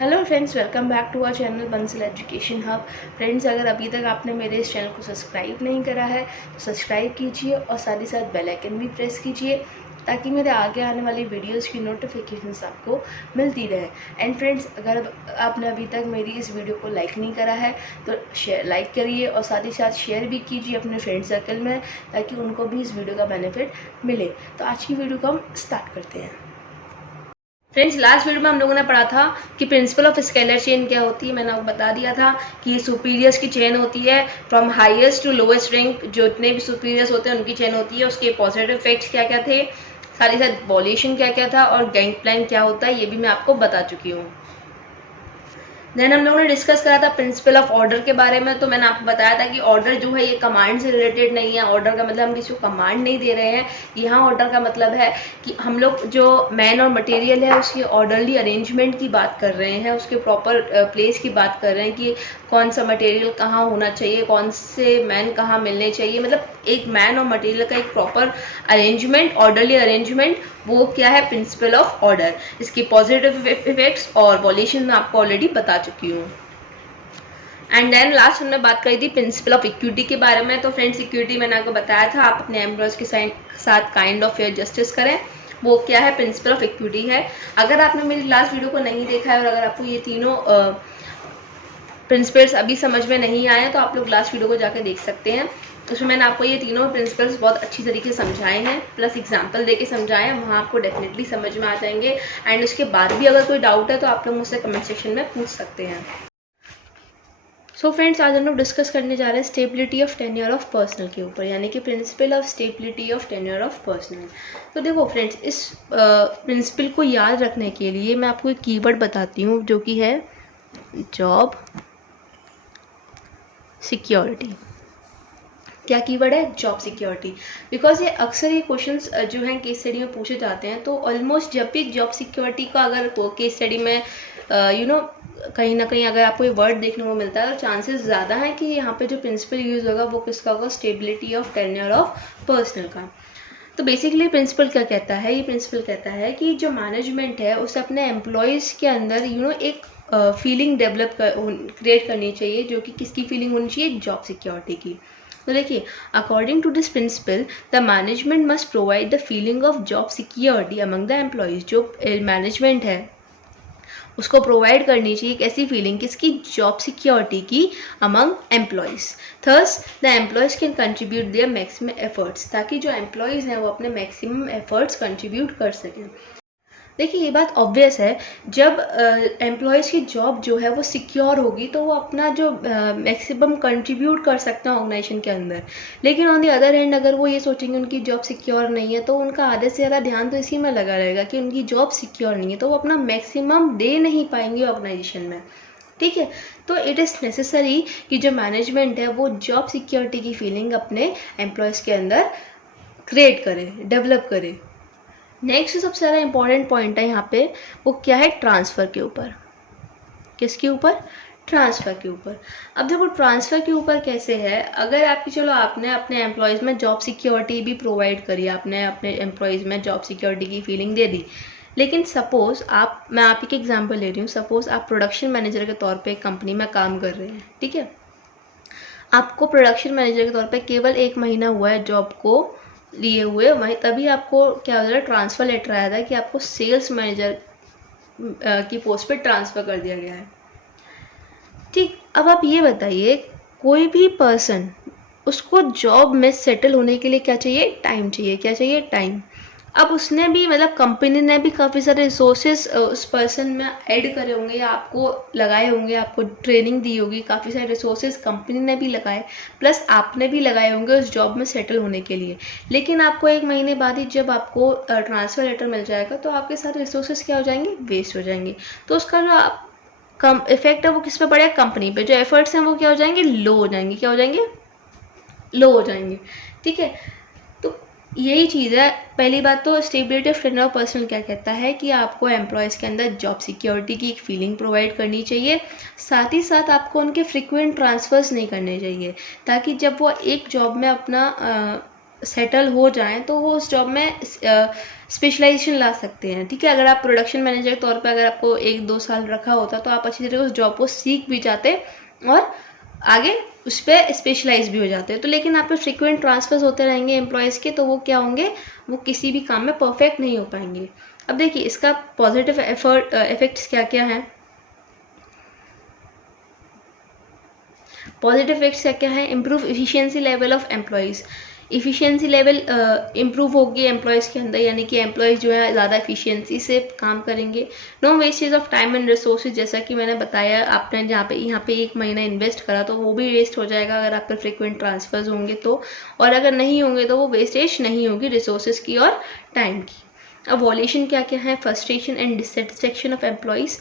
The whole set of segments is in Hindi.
Hello friends, welcome back to our channel Bansal education hub. Friends, अगर अभी तक आपने मेरे इस चैनल को सब्सक्राइब नहीं करा है तो सब्सक्राइब कीजिए और साथ ही साथ बेल आइकन भी प्रेस कीजिए ताकि मेरे आगे आने वाली वीडियोस की नोटिफिकेशंस आपको मिलती रहे। एंड फ्रेंड्स, अगर आपने अभी तक मेरी इस वीडियो को लाइक नहीं करा है तो लाइक करिए और साथ ही साथ शेयर भी कीजिए अपने फ्रेंड सर्कल में ताकि उनको भी इस वीडियो का बेनिफिट मिले। तो आज की वीडियो को हम स्टार्ट करते हैं। फ्रेंड्स, लास्ट वीडियो में हम लोगों ने पढ़ा था कि प्रिंसिपल ऑफ स्केलर चेन क्या होती है। मैंने आपको बता दिया था कि सुपीरियर्स की चेन होती है from highest to lowest rank, जितने भी सुपीरियर्स होते हैं उनकी चेन होती है। उसके पॉजिटिव इफेक्ट्स क्या क्या थे, साथ ही साथ वॉल्यूशन क्या क्या था और गैंग प्लैंक क्या होता है, ये भी मैं आपको बता चुकी हूँ। देन हम लोगों ने डिस्कस करा था प्रिंसिपल ऑफ ऑर्डर के बारे में। तो मैंने आपको बताया था कि ऑर्डर जो है ये कमांड से रिलेटेड नहीं है। ऑर्डर का मतलब हम किसी को कमांड नहीं दे रहे हैं। यहाँ ऑर्डर का मतलब है कि हम लोग जो मैन और मटेरियल है उसकी ऑर्डरली अरेंजमेंट की बात कर रहे हैं, उसके प्रॉपर प्लेस की बात कर रहे हैं कि कौन सा मटेरियल कहाँ होना चाहिए, कौन से मैन कहाँ मिलने चाहिए। मतलब एक मैन और मटेरियल का एक प्रॉपर अरेंजमेंट, ऑर्डरली अरेंजमेंट, वो क्या है, प्रिंसिपल ऑफ ऑर्डर। इसकी पॉजिटिव इफेक्ट्स और वॉल्यूशन में आपको ऑलरेडी बता चुकी हूँ। एंड देन लास्ट हमने बात करी थी प्रिंसिपल ऑफ इक्विटी के बारे में। तो फ्रेंड्स, इक्विटी मैंने आपको बताया था आप अपने एम्प्लॉयज के साथ काइंड ऑफ फेयर जस्टिस करें, वो क्या है, प्रिंसिपल ऑफ इक्विटी है। अगर आपने मेरी लास्ट वीडियो को नहीं देखा है और अगर आपको ये तीनों प्रिंसिपल्स अभी समझ में नहीं आए तो आप लोग लास्ट वीडियो को जाकर देख सकते हैं। उसमें मैंने आपको ये तीनों प्रिंसिपल्स बहुत अच्छी तरीके से समझाए हैं, प्लस एग्जाम्पल देके समझाए हैं, वहाँ आपको डेफिनेटली समझ में आ जाएंगे। एंड उसके बाद भी अगर कोई डाउट है तो आप लोग मुझसे कमेंट सेक्शन में पूछ सकते हैं। सो फ्रेंड्स, आज हम लोग डिस्कस करने जा रहे हैं stability of tenure of personal के ऊपर, यानी कि principle of stability of tenure of personal. तो देखो फ्रेंड्स, इस प्रिंसिपल को याद रखने के लिए मैं आपको एक कीवर्ड बताती हूँ जो कि है जॉब सिक्योरिटी। क्या कीवर्ड है? Job security. बिकॉज ये अक्सर ये क्वेश्चंस जो हैं केस स्टडी में पूछे जाते हैं। तो ऑलमोस्ट जब भी जॉब सिक्योरिटी का अगर केस स्टडी में कहीं ना कहीं अगर आपको ये वर्ड देखने को मिलता है तो चांसेस ज़्यादा हैं कि यहाँ पे जो प्रिंसिपल यूज़ होगा वो किसका होगा, stability of tenure of personal का। तो बेसिकली प्रिंसिपल क्या कहता है, ये प्रिंसिपल कहता है कि जो मैनेजमेंट है उसे अपने एम्प्लॉयज़ के अंदर एक फीलिंग डेवलप क्रिएट करनी चाहिए, जो कि किसकी फीलिंग होनी चाहिए, जॉब सिक्योरिटी की। तो देखिए, according to this principle the management must provide the feeling of job security among the employees. जो मैनेजमेंट है उसको प्रोवाइड करनी चाहिए एक ऐसी फीलिंग किसकी, जॉब सिक्योरिटी की among employees. Thus the employees can contribute their maximum efforts, ताकि जो एम्प्लॉयज़ हैं वो अपने मैक्सिमम एफर्ट्स कंट्रीब्यूट कर सकें। देखिए, ये बात ऑब्वियस है, जब एम्प्लॉयज़ की जॉब जो है वो सिक्योर होगी तो वो अपना जो मैक्सिमम कंट्रीब्यूट कर सकते हैं ऑर्गेनाइजेशन के अंदर। लेकिन ऑन द अदर हैंड अगर वो ये सोचेंगे उनकी जॉब सिक्योर नहीं है तो उनका आधे से ज़्यादा ध्यान तो इसी में लगा रहेगा कि उनकी जॉब सिक्योर नहीं है, तो वो अपना मैक्सिमम दे नहीं पाएंगे ऑर्गेनाइजेशन में। ठीक है, तो इट इज़ नेसेसरी कि जो मैनेजमेंट है वो जॉब सिक्योरिटी की फीलिंग अपने एम्प्लॉयज़ के अंदर क्रिएट करे, डेवलप करे। नेक्स्ट सबसे ज़्यादा इंपॉर्टेंट पॉइंट है यहाँ पे, वो क्या है, ट्रांसफ़र के ऊपर। किसके ऊपर? ट्रांसफ़र के ऊपर। अब देखो, ट्रांसफ़र के ऊपर कैसे है, अगर आपकी, चलो आपने अपने एम्प्लॉयज़ में जॉब सिक्योरिटी भी प्रोवाइड करी, आपने अपने एम्प्लॉयज़ में जॉब सिक्योरिटी की फीलिंग दे दी, लेकिन सपोज़ मैं आप ही की एग्जांपल ले रही हूँ, सपोज़ आप प्रोडक्शन मैनेजर के तौर पे एक कंपनी में काम कर रहे हैं। ठीक है, आपको प्रोडक्शन मैनेजर के तौर पे केवल 1 महीना हुआ है जॉब को लिए हुए, वहीं तभी आपको क्या हो रहा है, ट्रांसफ़र लेटर आया था कि आपको सेल्स मैनेजर की पोस्ट पे ट्रांसफ़र कर दिया गया है। ठीक, अब आप ये बताइए, कोई भी पर्सन, उसको जॉब में सेटल होने के लिए क्या चाहिए, टाइम चाहिए। क्या चाहिए? टाइम। अब उसने भी, मतलब कंपनी ने भी काफ़ी सारे रिसोर्सेज उस पर्सन में ऐड करे होंगे या आपको लगाए होंगे, आपको ट्रेनिंग दी होगी, काफ़ी सारे रिसोर्सेज कंपनी ने भी लगाए, प्लस आपने भी लगाए होंगे उस जॉब में सेटल होने के लिए। लेकिन आपको 1 महीने बाद ही जब आपको ट्रांसफ़र लेटर मिल जाएगा तो आपके सारे रिसोर्सेज क्या हो जाएंगे, वेस्ट हो जाएंगे। तो उसका जो कम इफेक्ट है वो किस पे पड़ेगा, कंपनी पे। जो एफर्ट्स हैं वो क्या हो जाएंगे, लो हो जाएंगे। क्या हो जाएंगे, लो हो जाएंगे। ठीक है, तो यही चीज़ है। पहली बात तो stability of tenure of personal क्या कहता है कि आपको एम्प्लॉयज़ के अंदर जॉब सिक्योरिटी की एक फीलिंग प्रोवाइड करनी चाहिए। साथ ही साथ आपको उनके फ्रिक्वेंट ट्रांसफ़र्स नहीं करने चाहिए, ताकि जब वो एक जॉब में अपना सेटल हो जाएं तो वो उस जॉब में स्पेशलाइजेशन ला सकते हैं। ठीक है, अगर आप प्रोडक्शन मैनेजर के तौर पे अगर आपको 1-2 साल रखा होता तो आप अच्छी तरह उस जॉब को सीख भी जाते और आगे उस पर स्पेशलाइज भी हो जाते हैं। तो लेकिन आप पे फ्रिक्वेंट ट्रांसफर्स होते रहेंगे एम्प्लॉयज़ के, तो वो क्या होंगे, वो किसी भी काम में परफेक्ट नहीं हो पाएंगे। अब देखिए इसका पॉजिटिव इफेक्ट्स क्या क्या हैं। पॉजिटिव इफेक्ट्स क्या क्या है, improve efficiency level of employees. Efficiency level improve होगी एम्प्लॉयज़ के अंदर, यानी कि एम्प्लॉयज़ जो है ज़्यादा इफ़िशियंसी से काम करेंगे। No wastage of time and resources, जैसा कि मैंने बताया, आपने यहाँ पे 1 महीना इन्वेस्ट करा तो वो भी वेस्ट हो जाएगा अगर आप पर फ्रिक्वेंट ट्रांसफर्स होंगे तो, और अगर नहीं होंगे तो वो वेस्टेज नहीं होगी रिसोर्सेज की और टाइम की। अब वॉल्यूशन क्या क्या है, frustration and dissatisfaction of employees.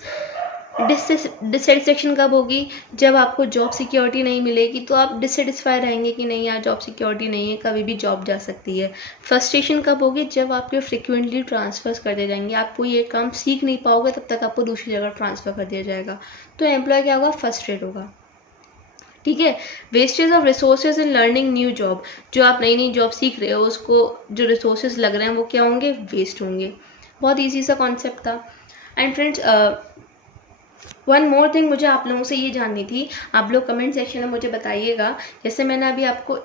Dissatisfaction कब होगी, जब आपको जॉब सिक्योरिटी नहीं मिलेगी तो आप डिससेटिस्फाई रहेंगे कि नहीं यार जॉब सिक्योरिटी नहीं है, कभी भी जॉब जा सकती है। फ्रस्ट्रेशन कब होगी, जब आपके फ्रिक्वेंटली ट्रांसफर्स कर दिए जाएंगे, आप कोई एक काम सीख नहीं पाओगे तब तक आपको दूसरी जगह ट्रांसफ़र कर दिया जाएगा, तो एम्प्लॉय क्या होगा, फ्रस्ट्रेट होगा। ठीक है, wastage of resources in learning new job, जो आप नई नई जॉब सीख रहे हो उसको जो रिसोर्सेज लग रहे हैं वो क्या होंगे, वेस्ट होंगे। बहुत ईजी सा कॉन्सेप्ट था। And friends, one more thing मुझे आप लोगों से ये जाननी थी, आप लोग कमेंट सेक्शन में मुझे बताइएगा। जैसे मैंने अभी आपको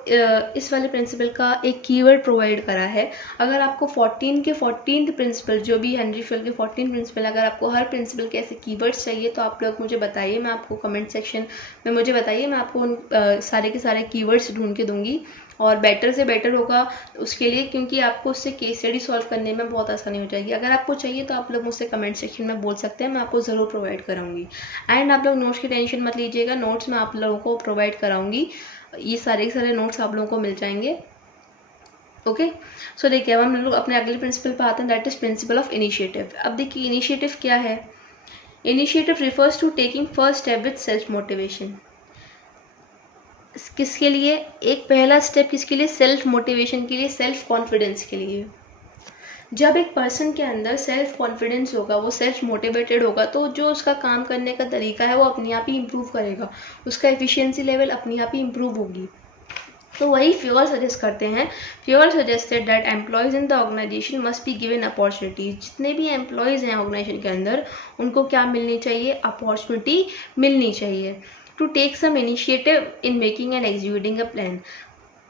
इस वाले प्रिंसिपल का एक कीवर्ड प्रोवाइड करा है, अगर आपको 14th प्रिंसिपल, जो भी हेनरी फील के 14 प्रिंसिपल, अगर आपको हर प्रिंसिपल के ऐसे कीवर्ड्स चाहिए तो आप लोग मुझे बताइए, मैं आपको कमेंट सेक्शन में मुझे बताइए, मैं आपको उन सारे के सारे कीवर्ड्स ढूंढ के दूंगी, और बेटर से बेटर होगा उसके लिए, क्योंकि आपको उससे केस स्टडी सॉल्व करने में बहुत आसानी हो जाएगी। अगर आपको चाहिए तो आप लोग मुझसे कमेंट सेक्शन में बोल सकते हैं, मैं आपको ज़रूर प्रोवाइड कराऊंगी। एंड आप लोग नोट्स की टेंशन मत लीजिएगा, नोट्स मैं आप लोगों को प्रोवाइड कराऊंगी, ये सारे के सारे नोट्स आप लोगों को मिल जाएंगे। ओके, सो देखिए अब हम लोग अपने अगले प्रिंसिपल पर आते हैं, that is principle of initiative. अब देखिए इनिशिएटिव क्या है, initiative refers to taking first step with self motivation. किसके लिए, एक पहला स्टेप किसके लिए, सेल्फ मोटिवेशन के लिए, सेल्फ कॉन्फिडेंस के लिए। जब एक पर्सन के अंदर सेल्फ कॉन्फिडेंस होगा, वो सेल्फ मोटिवेटेड होगा, तो जो उसका काम करने का तरीका है वो अपने आप ही इम्प्रूव करेगा, उसका एफिशिएंसी लेवल अपने आप ही इम्प्रूव होगी। तो वही फ्योर सजेस्ट करते हैं, Fayol suggested that employees in the organisation must be given opportunity. जितने भी एम्प्लॉयज़ हैं ऑर्गेनाइजेशन के अंदर उनको क्या मिलनी चाहिए, अपॉर्चुनिटी मिलनी चाहिए। To take some initiative in making and executing a plan,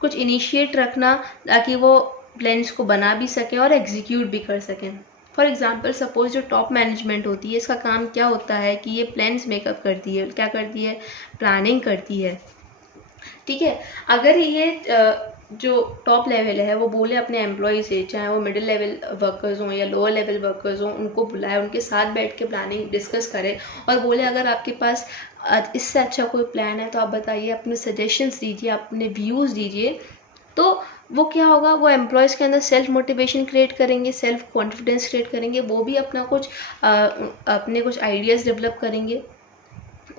कुछ इनिशिएट रखना ताकि वो प्लान्स को बना भी सकें और एग्जीक्यूट भी कर सकें। फॉर एग्जाम्पल सपोज जो टॉप मैनेजमेंट होती है, इसका काम क्या होता है कि ये प्लान्स मेकअप करती है, क्या करती है, प्लानिंग करती है। ठीक है, अगर ये जो टॉप लेवल है वो बोले अपने एम्प्लॉय से, चाहे वो मिडिल लेवल वर्कर्स हों या लोअर लेवल वर्कर्स हों, उनको बुलाए, उनके साथ बैठ के प्लानिंग डिस्कस करें और बोले अगर आपके पास इससे अच्छा कोई प्लान है तो आप बताइए, अपने सजेशंस दीजिए, अपने व्यूज़ दीजिए, तो वो क्या होगा, वो एम्प्लॉयज़ के अंदर सेल्फ मोटिवेशन क्रिएट करेंगे, सेल्फ कॉन्फिडेंस क्रिएट करेंगे, वो भी अपना कुछ अपने कुछ आइडियाज़ डेवलप करेंगे,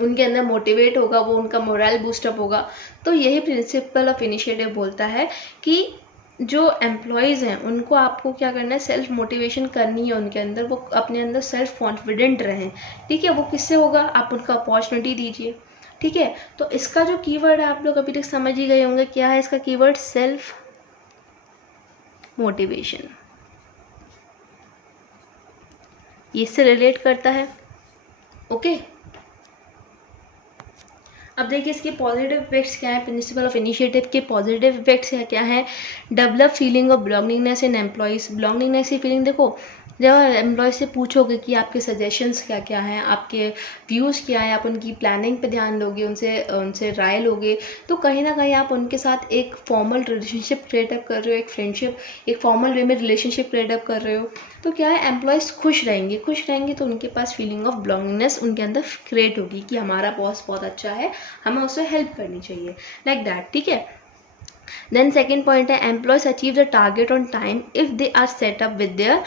उनके अंदर मोटिवेट होगा, वो उनका मोरल बूस्टअप होगा। तो यही प्रिंसिपल ऑफ इनिशिएटिव बोलता है कि जो एम्प्लॉयज़ हैं उनको आपको क्या करना है, सेल्फ मोटिवेशन करनी है उनके अंदर, वो अपने अंदर सेल्फ कॉन्फिडेंट रहें। ठीक है, वो किससे होगा, आप उनको अपॉर्चुनिटी दीजिए। ठीक है, तो इसका जो कीवर्ड है आप लोग अभी तक समझ ही गए होंगे, क्या है इसका कीवर्ड, सेल्फ मोटिवेशन। ये इससे रिलेट करता है। ओके, अब देखिए इसके पॉजिटिव इफेक्ट्स क्या है, प्रिंसिपल ऑफ इनिशिएटिव के पॉजिटिव इफेक्ट्स क्या है। Develop feeling of belongingness in employees. Belongingness की फीलिंग देखो, जब एम्प्लॉय से पूछोगे कि आपके सजेशंस क्या क्या हैं, आपके व्यूज़ क्या हैं, आप उनकी प्लानिंग पे ध्यान दोगे, उनसे राय लोगे, तो कहीं ना कहीं आप उनके साथ एक फॉर्मल रिलेशनशिप क्रिएटअप कर रहे हो, एक फ्रेंडशिप, एक फॉर्मल वे में रिलेशनशिप क्रिएटअप कर रहे हो। तो क्या है, एम्प्लॉयज़ खुश रहेंगे तो उनके पास फीलिंग ऑफ बिलोंगिंगनेस उनके अंदर क्रिएट होगी कि हमारा बॉस बहुत अच्छा है, हमें उससे हेल्प करनी चाहिए, लाइक दैट। ठीक है, देन सेकेंड पॉइंट है, employees achieve the target on time if they are set up with their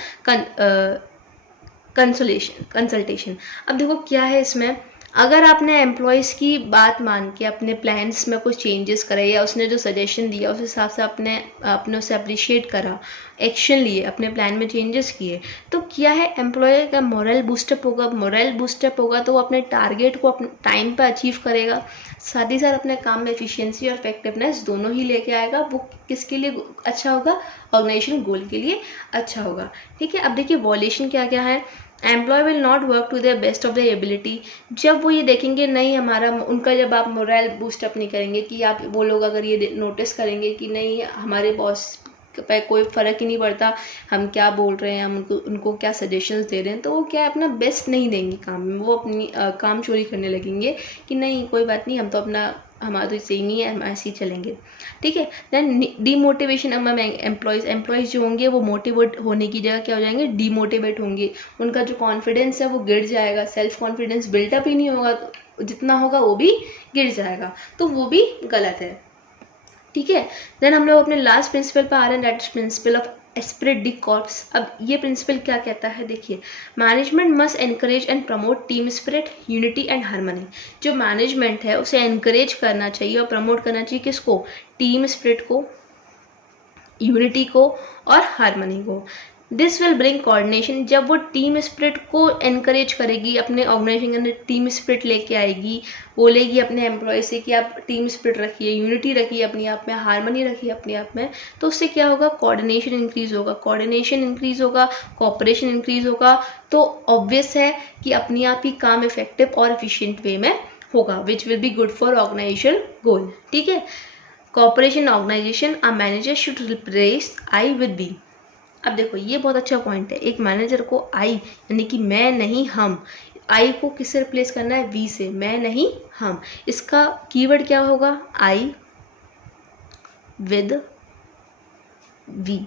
consultation. अब देखो क्या है इसमें, अगर आपने एम्प्लॉयज़ की बात मान के अपने प्लान्स में कुछ चेंजेस करे या उसने जो सजेशन दिया उस हिसाब से आपने उसे अप्रिशिएट करा, एक्शन लिए, अपने प्लान में चेंजेस किए, तो क्या है, एम्प्लॉय का मोरल बूस्टअप होगा। मोरल बूस्टअप होगा तो वो अपने टारगेट को अपने टाइम पर अचीव करेगा, साथ ही साथ अपने काम में एफिशिएंसी और इफेक्टिवनेस दोनों ही लेके आएगा। वो किसके लिए अच्छा होगा, ऑर्गेनाइजेशन गोल के लिए अच्छा होगा। ठीक है, अब देखिए वॉल्यूशन क्या क्या है। Employee will not work to the best of the ability. जब वो ये देखेंगे नहीं हमारा, उनका जब आप मोरल बूस्टअप नहीं करेंगे कि आप, वो लोग अगर ये नोटिस करेंगे कि नहीं हमारे बॉस पे कोई फ़र्क ही नहीं पड़ता हम क्या बोल रहे हैं, हम उनको क्या सजेशंस दे रहे हैं, तो वो क्या है, अपना बेस्ट नहीं देंगे काम में, वो अपनी काम चोरी करने लगेंगे कि नहीं कोई बात नहीं, हम तो अपना, हमारा तो सेम ही है, हम ऐसे ही चलेंगे। ठीक है, देन डीमोटिवेशन अमंग एम्प्लॉयज़ जो होंगे वो मोटिवेट होने की जगह क्या हो जाएंगे, डीमोटिवेट होंगे। उनका जो कॉन्फिडेंस है वो गिर जाएगा, सेल्फ कॉन्फिडेंस बिल्टअप ही नहीं होगा, तो जितना होगा वो भी गिर जाएगा, तो वो भी गलत है। ठीक है, देन हम लोग अपने लास्ट प्रिंसिपल पर आ रहे हैं, that is principle of Spirit D corps. अब ये प्रिंसिपल क्या कहता है, देखिए, management must encourage and promote team spirit, unity and harmony. जो मैनेजमेंट है उसे एनकरेज करना चाहिए और प्रमोट करना चाहिए किसको, टीम स्पिरिट को, यूनिटी को और हार्मनी को। This will bring coordination. जब वो टीम स्पिरिट को एनकरेज करेगी, अपने ऑर्गेनाइजेशन के अंदर टीम स्पिरिट लेके आएगी, बोलेगी अपने एम्प्लॉय से कि आप टीम स्पिरिट रखिए, यूनिटी रखिए अपने आप में, हार्मनी रखिए अपने आप में, तो उससे क्या होगा, कोऑर्डिनेशन इंक्रीज होगा, कोऑर्डिनेशन इंक्रीज होगा, कोऑपरेशन इंक्रीज होगा, तो ऑब्वियस है कि अपने आप ही काम इफेक्टिव और एफिशिएंट वे में होगा, which will be good for organisation goal. ठीक है, cooperation organisation, a manager should replace I with we. अब देखो ये बहुत अच्छा पॉइंट है, एक मैनेजर को आई यानी कि मैं नहीं हम, आई को किससे रिप्लेस करना है, वी से, मैं नहीं हम। इसका कीवर्ड क्या होगा, आई विद वी,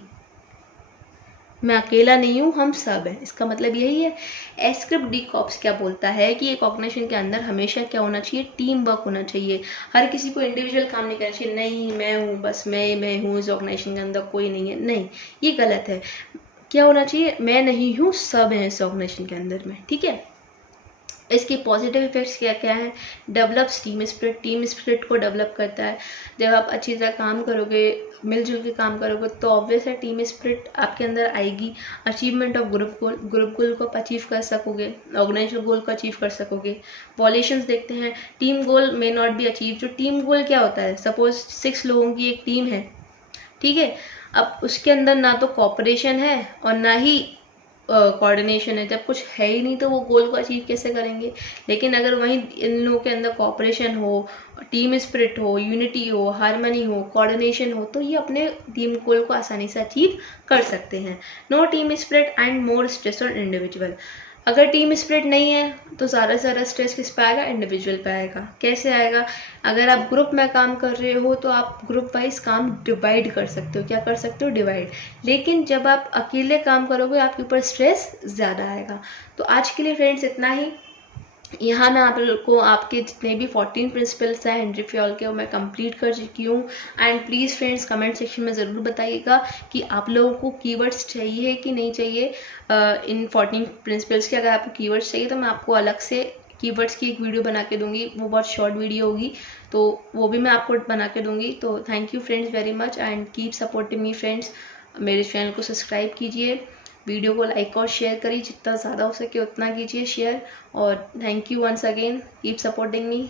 मैं अकेला नहीं हूँ, हम सब हैं, इसका मतलब यही है। एस्क्रिप्ट डी कॉप्स क्या बोलता है कि एक ऑर्गेनाइजेशन के अंदर हमेशा क्या होना चाहिए, टीम वर्क होना चाहिए। हर किसी को इंडिविजुअल काम नहीं करना चाहिए, नहीं मैं हूँ बस, मैं हूँ इस ऑर्गेनाइजेशन के अंदर, कोई नहीं है, नहीं, ये गलत है। क्या होना चाहिए, मैं नहीं हूँ, सब हैं इस ऑर्गेनाइजेशन के अंदर में। ठीक है, इसके पॉजिटिव इफेक्ट्स क्या क्या हैं, develops team spirit, team spirit को डेवलप करता है। जब आप अच्छी तरह काम करोगे, मिलजुल के काम करोगे, तो ऑब्वियस है टीम स्पिरिट आपके अंदर आएगी। अचीवमेंट ऑफ ग्रुप गोल को आप अचीव कर सकोगे, ऑर्गेनाइजेशन गोल को अचीव कर सकोगे। वॉल्यूशंस देखते हैं, team goal may not be achieve. जो टीम गोल क्या होता है, सपोज 6 लोगों की एक टीम है, ठीक है, अब उसके अंदर ना तो कॉपरेशन है और ना ही कोऑर्डिनेशन है। जब कुछ है ही नहीं तो वो गोल को अचीव कैसे करेंगे। लेकिन अगर वहीं इन लोगों के अंदर कॉपरेशन हो, टीम स्पिरिट हो, यूनिटी हो, हार्मनी हो, कोऑर्डिनेशन हो, तो ये अपने टीम गोल को आसानी से अचीव कर सकते हैं। No team spirit and more stress on individual. अगर टीम स्पिरिट नहीं है तो ज़्यादा से ज़्यादा स्ट्रेस किस पे आएगा, इंडिविजुअल पे आएगा। कैसे आएगा, अगर आप ग्रुप में काम कर रहे हो तो आप ग्रुप वाइज काम डिवाइड कर सकते हो, क्या कर सकते हो, डिवाइड। लेकिन जब आप अकेले काम करोगे आपके ऊपर स्ट्रेस ज़्यादा आएगा। तो आज के लिए फ्रेंड्स इतना ही। यहाँ मैं आप लोग को आपके जितने भी 14 प्रिंसिपल्स हैं हेनरी फयोल के, वो मैं कंप्लीट कर चुकी हूँ। And please friends comment section में ज़रूर बताइएगा कि आप लोगों को कीवर्ड्स चाहिए कि नहीं चाहिए इन 14 प्रिंसिपल्स के। अगर आपको कीवर्ड्स चाहिए तो मैं आपको अलग से कीवर्ड्स की एक वीडियो बना के दूंगी, वो बहुत शॉर्ट वीडियो होगी, तो वो भी मैं आपको बना के दूंगी। तो thank you friends very much and keep supporting me friends. मेरे चैनल को सब्सक्राइब कीजिए, वीडियो को लाइक और शेयर करिए, जितना ज़्यादा हो सके उतना कीजिए शेयर। और thank you once again, keep supporting me.